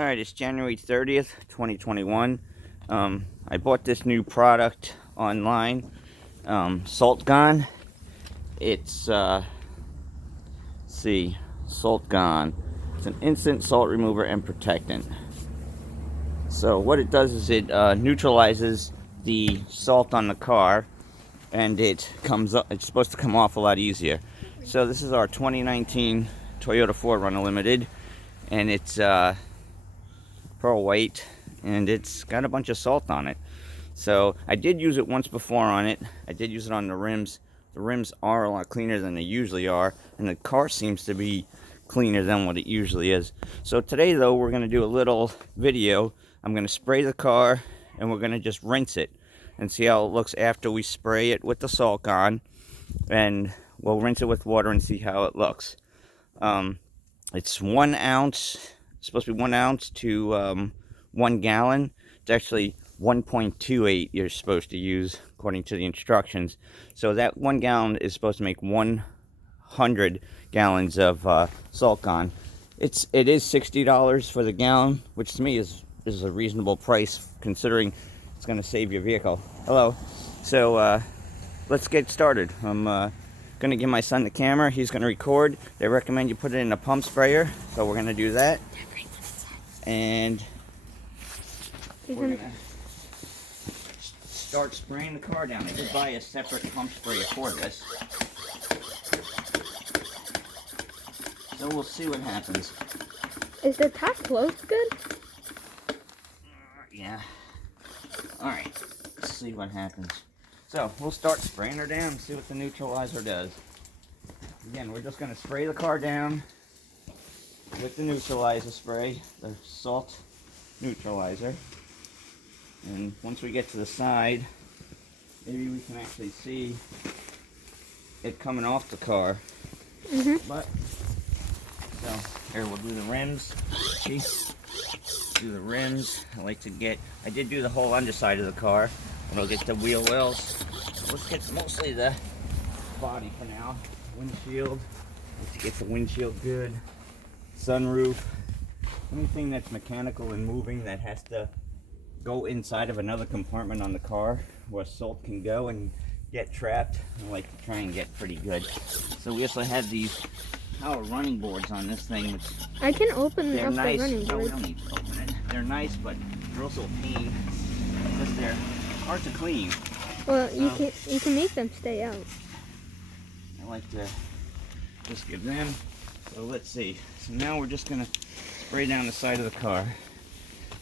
Alright, it's January 30th, 2021. I bought this new product online, Salt Gone. It's, let's see, Salt Gone. It's an instant salt remover and protectant. So what it does is it neutralizes the salt on the car, and it comes up. It's supposed to come off a lot easier. So this is our 2019 Toyota 4Runner Limited, and it's pearl white, and it's got a bunch of salt on it. So I did use it once before on it. I did use it on the rims. The rims are a lot cleaner than they usually are, and the car seems to be cleaner than what it usually is. So today though, we're going to do a little video. I'm going to spray the car, and we're going to just rinse it and see how it looks after we spray it with the Salt Gone, and we'll rinse it with water and see how it looks. It's 1 ounce. It's supposed to be 1 ounce to 1 gallon. It's actually 1.28 you're supposed to use according to the instructions. So that 1 gallon is supposed to make 100 gallons of Salt Gone. It is $60 for the gallon, which to me is a reasonable price considering it's going to save your vehicle. Hello. So let's get started. I'm going to give my son the camera. He's going to record. They recommend you put it in a pump sprayer, so we're going to do that. And we're going to start spraying the car down. I did buy a separate pump sprayer for this, so we'll see what happens. Is the top closed good? Yeah. Alright, let's see what happens. So we'll start spraying her down and see what the neutralizer does. Again, we're just going to spray the car down with the neutralizer spray, the salt neutralizer. And once we get to the side, maybe we can actually see it coming off the car. But, so, here we'll do the rims. See? Do the rims. I did do the whole underside of the car. And we'll get the wheel wells. Let's get mostly the body for now. Windshield. Let's get the windshield good. Sunroof. Anything that's mechanical and moving that has to go inside of another compartment on the car where salt can go and get trapped. I like to try and get pretty good. So we also have these power running boards on this thing, which I can open they're up nice. the running No, we board. don't need to open it. They're nice, but they're also a pain because they're hard to clean. Well, you can make them stay out. I like to just give them. So let's see. So now we're just gonna spray down the side of the car.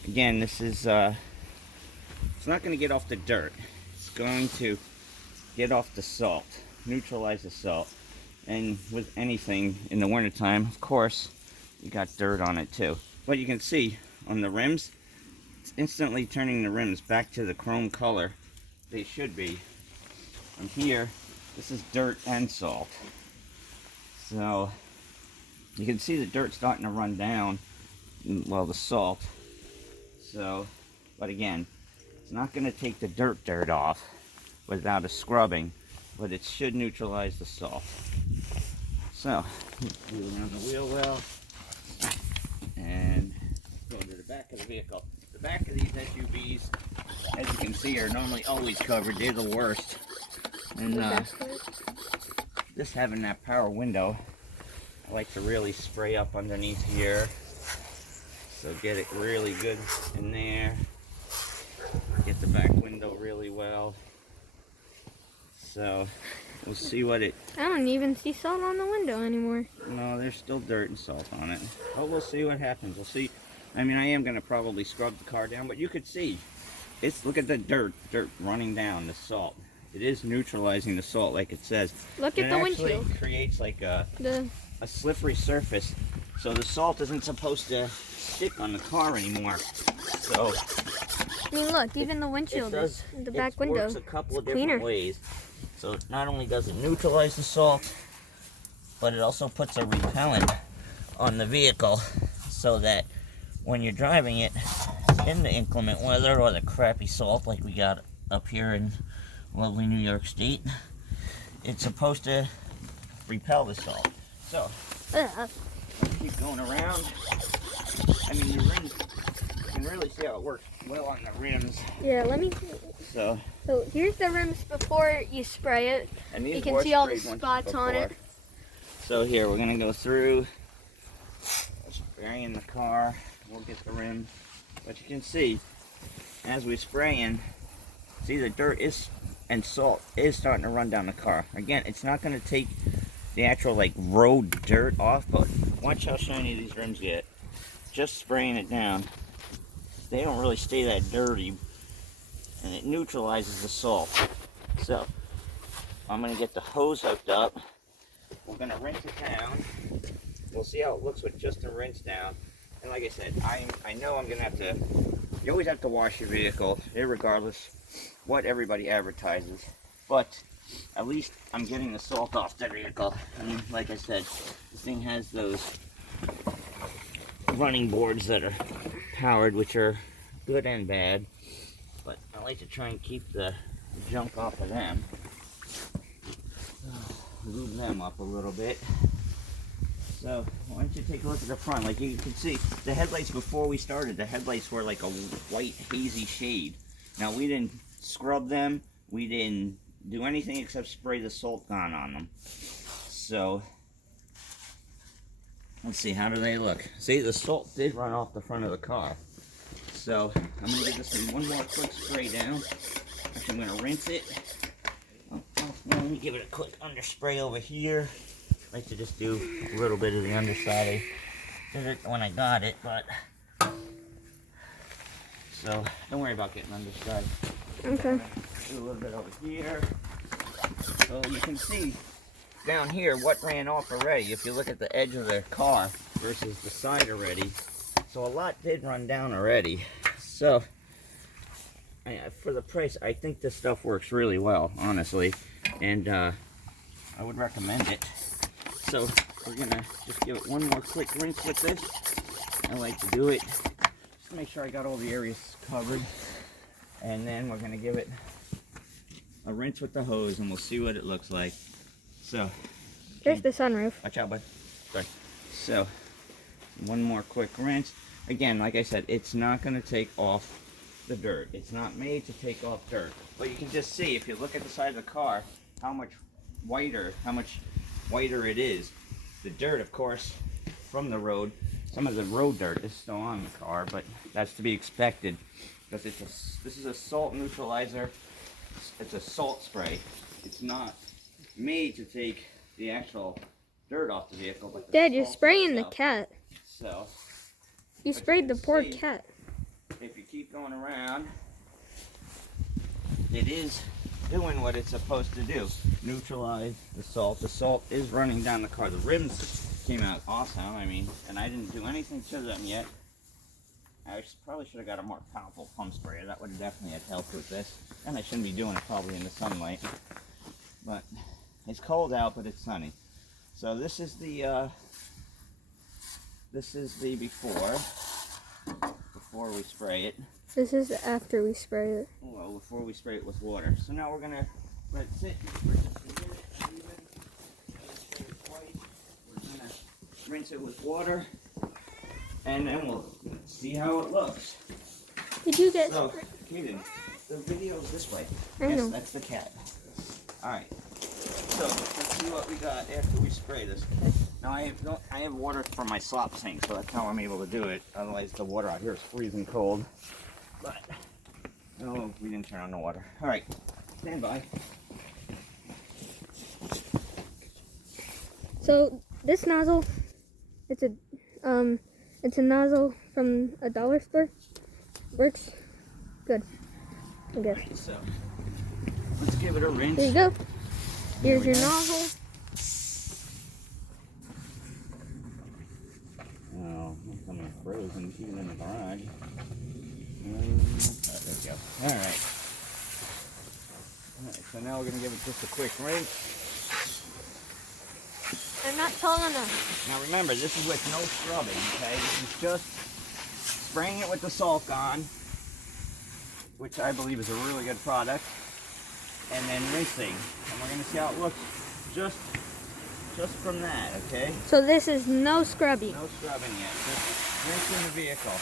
Again, this is it's not gonna get off the dirt. It's going to get off the salt, neutralize the salt. And with anything in the wintertime, of course, you got dirt on it too. But you can see on the rims, it's instantly turning the rims back to the chrome color they should be. From here, this is dirt and salt. So you can see the dirt starting to run down, well, the salt. So, but again, it's not going to take the dirt off without a scrubbing, but it should neutralize the salt. So, do around the wheel well, and go to the back of the vehicle. The back of these SUVs, as you can see, are normally always covered. They're the worst. And this having that power window, I like to really spray up underneath here. So get it really good in there. Get the back window really well. So we'll see what it... I don't even see salt on the window anymore. No, there's still dirt and salt on it. But we'll see what happens. We'll see. I mean, I am going to probably scrub the car down, but you could see. Look at the dirt running down, the salt. It is neutralizing the salt like it says. Look at the windshield. It actually creates like a slippery surface, so the salt isn't supposed to stick on the car anymore. So I mean, look, even the windshield is the back window. It works a couple of cleaner. different ways. So not only does it neutralize the salt, but it also puts a repellent on the vehicle so that when you're driving it in the inclement weather or the crappy salt like we got up here in lovely New York State, it's supposed to repel the salt. So, let's keep going around. I mean, the rims see how it works well on the rims. Yeah, let me. So here's the rims before you spray it. and these You can see all the sprayed once spots on it. before. So here, we're gonna go through, spraying the car. We'll get the rim. But you can see, as we're spraying, see the dirt is and salt is starting to run down the car. Again, it's not gonna take the actual like road dirt off, but watch how shiny these rims get. Just spraying it down, they don't really stay that dirty, and it neutralizes the salt. So I'm gonna get the hose hooked up. We're gonna rinse it down. We'll see how it looks with just the rinse down. And like I said, I know I'm gonna have to. You always have to wash your vehicle, irregardless what everybody advertises. But at least I'm getting the salt off the vehicle. I mean, like I said, this thing has those running boards that are powered, which are good and bad. But I like to try and keep the junk off of them. Lube them up a little bit. So why don't you take a look at the front? Like you can see, the headlights before we started, the headlights were like a white hazy shade. Now we didn't scrub them, we didn't do anything except spray the salt Gone on them. So let's see, how do they look? See, the salt did run off the front of the car. So I'm gonna give this one more quick spray down. Actually, I'm gonna rinse it. Let me give it a quick under spray over here. I like to just do a little bit of the underside. I did it when I got it, but so don't worry about getting underside. Okay. Do a little bit over here. So you can see down here what ran off already. If you look at the edge of the car versus the side already, so a lot did run down already. So for the price, I think this stuff works really well, honestly, and I would recommend it. So we're gonna just give it one more quick rinse with this. I like to do it just to make sure I got all the areas covered, and then we're gonna give it a rinse with the hose, and we'll see what it looks like. So there's the sunroof. Watch out, bud. Sorry. So one more quick rinse. Again, like I said, it's not gonna take off the dirt. It's not made to take off dirt. But you can just see, if you look at the side of the car, how much whiter it is. The dirt, of course, from the road, some of the road dirt is still on the car, but that's to be expected because this is a salt neutralizer. It's a salt spray. It's not made to take the actual dirt off the vehicle. But Dad, you're spraying the itself. cat. So You sprayed the poor cat. if you keep going around, it is doing what it's supposed to do. Neutralize the salt. The salt is running down the car. The rims came out awesome. I mean, and I didn't do anything to them yet. I probably should have got a more powerful pump sprayer. That would have definitely have helped with this. And I shouldn't be doing it probably in the sunlight. But it's cold out, but it's sunny. So this is the before we spray it. This is after we spray it. Well, before we spray it with water. So now we're gonna let it sit for just a minute. Spray it twice. We're gonna rinse it with water, and then we'll see how it looks. Did you get? So, Kaden, the video's this way. I know. Yes, that's the cat. All right. So let's see what we got after we spray this. Now I have water from my slop sink, so that's how I'm able to do it. Otherwise, the water out here is freezing cold. But no, we didn't turn on the water. All right, stand by. So this nozzle, it's a nozzle from a dollar store. Works good, I guess. Right, so let's give it a rinse. There you go. Here's your nozzle. Oh, I'm coming frozen, even in the garage. There we go. All right. So now we're going to give it just a quick rinse. I'm not tall enough. Now remember, this is with no scrubbing, okay? This is just spraying it with the Salt Gone, which I believe is a really good product, and then rinsing. And we're going to see how it looks just just from that, okay? So this is no scrubbing. No scrubbing yet. Just rinsing the vehicle.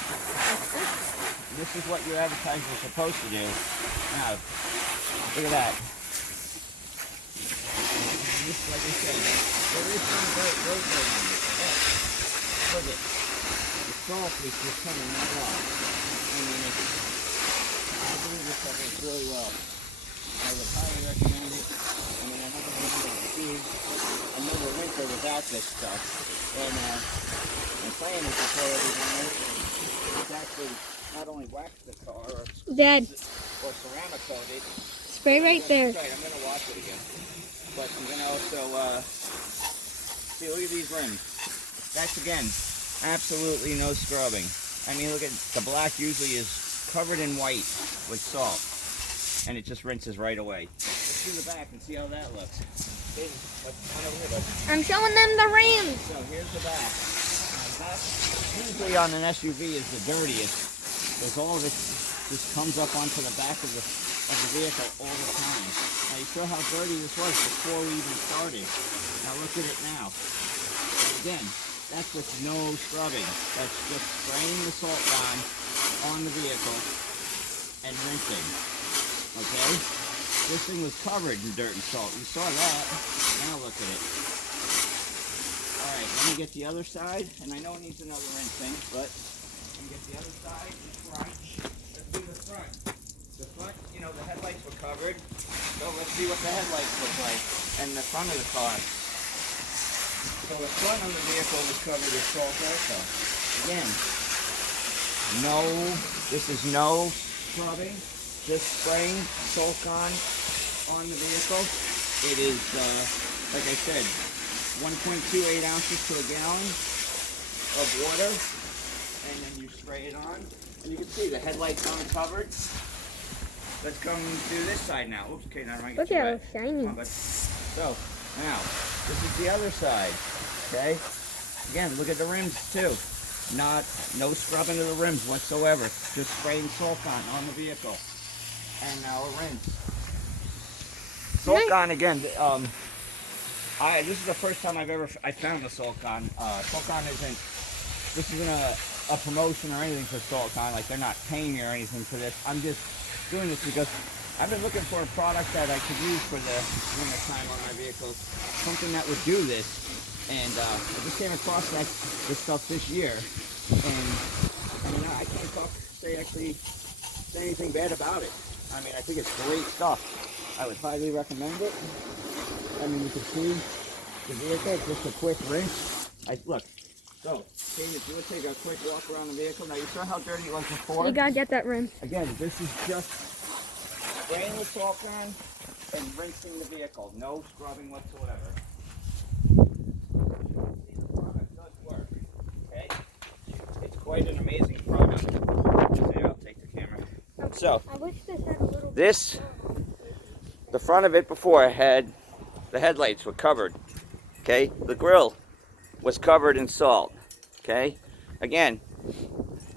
This is what your advertisers are supposed to do. Now, look at that. This, like I said, there is some great weight on it. Look at the salt is just coming right off. I mean, I believe this stuff works really well. I would highly recommend it. I mean, I'm not going to be able to do another winter without this stuff. And I'm playing this before everyone. It's actually not only waxed the car Dad, or ceramic coated. spray right there. Right, I'm going to wash it again. But I'm going to also, see, look at these rims. That's, again, absolutely no scrubbing. I mean, look at, the black usually is covered in white with salt. And it just rinses right away. Let's do the back and see how that looks. Okay, I'm showing them the rims. so here's the back. That usually on an SUV is the dirtiest, because all of it just comes up onto the back of the vehicle all the time. Now you saw how dirty this was before we even started. Now look at it now. Again, that's with no scrubbing. That's just spraying the salt on the vehicle and rinsing. Okay? This thing was covered in dirt and salt. You saw that. Now look at it. Alright, let me get the other side. And I know it needs another rinsing, but let me get the other side, the front. Let's do the front. The front, you know, the headlights were covered. So let's see what the headlights look like. And the front of the car. So the front of the vehicle was covered with salt also. Again, this is no scrubbing. Just spraying salt on the vehicle. It is, like I said, 1.28 ounces to a gallon of water, and then you spray it on. And you can see the headlights aren't covered. Let's come do this side now. Oops, okay, now I might Look get how wet. shiny. Come on, bud. So, now, this is the other side, okay? Again, look at the rims too. No scrubbing of the rims whatsoever. Just spraying salt on the vehicle. And now a rinse. Salt gun again. This is the first time I found a salt gun. Salt gun isn't. This isn't a promotion or anything for salt gun. Like they're not paying me or anything for this. I'm just doing this because I've been looking for a product that I could use for the winter time on my vehicles. Something that would do this. And I just came across this stuff this year. And I mean, I can't say anything bad about it. I mean, I think it's great stuff. I would highly recommend it. I mean, you can see the vehicle, just a quick rinse. Look, so, Katie, if you would take a quick walk around the vehicle. Now, you saw how dirty it was before? You gotta get that rim. Again, this is just spraying the salt on and rinsing the vehicle. No scrubbing whatsoever. The product does work, okay? It's quite an amazing product. Here, I'll take the camera. So, I wish this had a little the front of it before had, the headlights were covered, okay? The grill was covered in salt, okay? Again,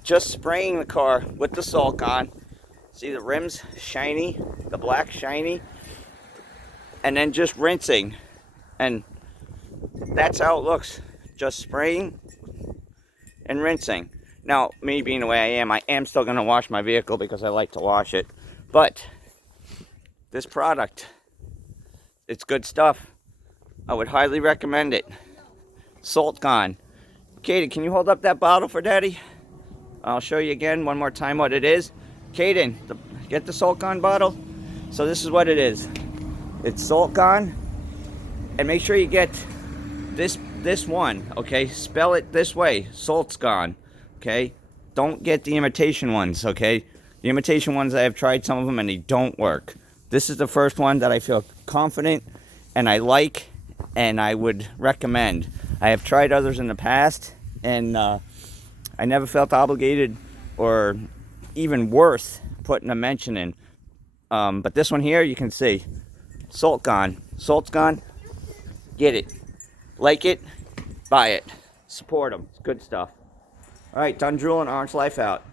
just spraying the car with the salt on. See the rims shiny, the black shiny, and then just rinsing. And that's how it looks, just spraying and rinsing. Now, me being the way I am still going to wash my vehicle because I like to wash it. But this product, it's good stuff. I would highly recommend it. Salt Gone. Kaden, can you hold up that bottle for Daddy? I'll show you again one more time what it is. Kaden, get the Salt Gone bottle. So this is what it is. It's Salt Gone. And make sure you get this one, okay? Spell it this way, Salt's Gone. Okay, don't get the imitation ones, okay? The imitation ones, I have tried some of them and they don't work. This is the first one that I feel confident and I like and I would recommend. I have tried others in the past and I never felt obligated or even worth putting a mention in. But this one here, you can see, Salt Gone. Salt's Gone, get it. Like it, buy it. Support them, it's good stuff. All right, done drooling, Orange Life out.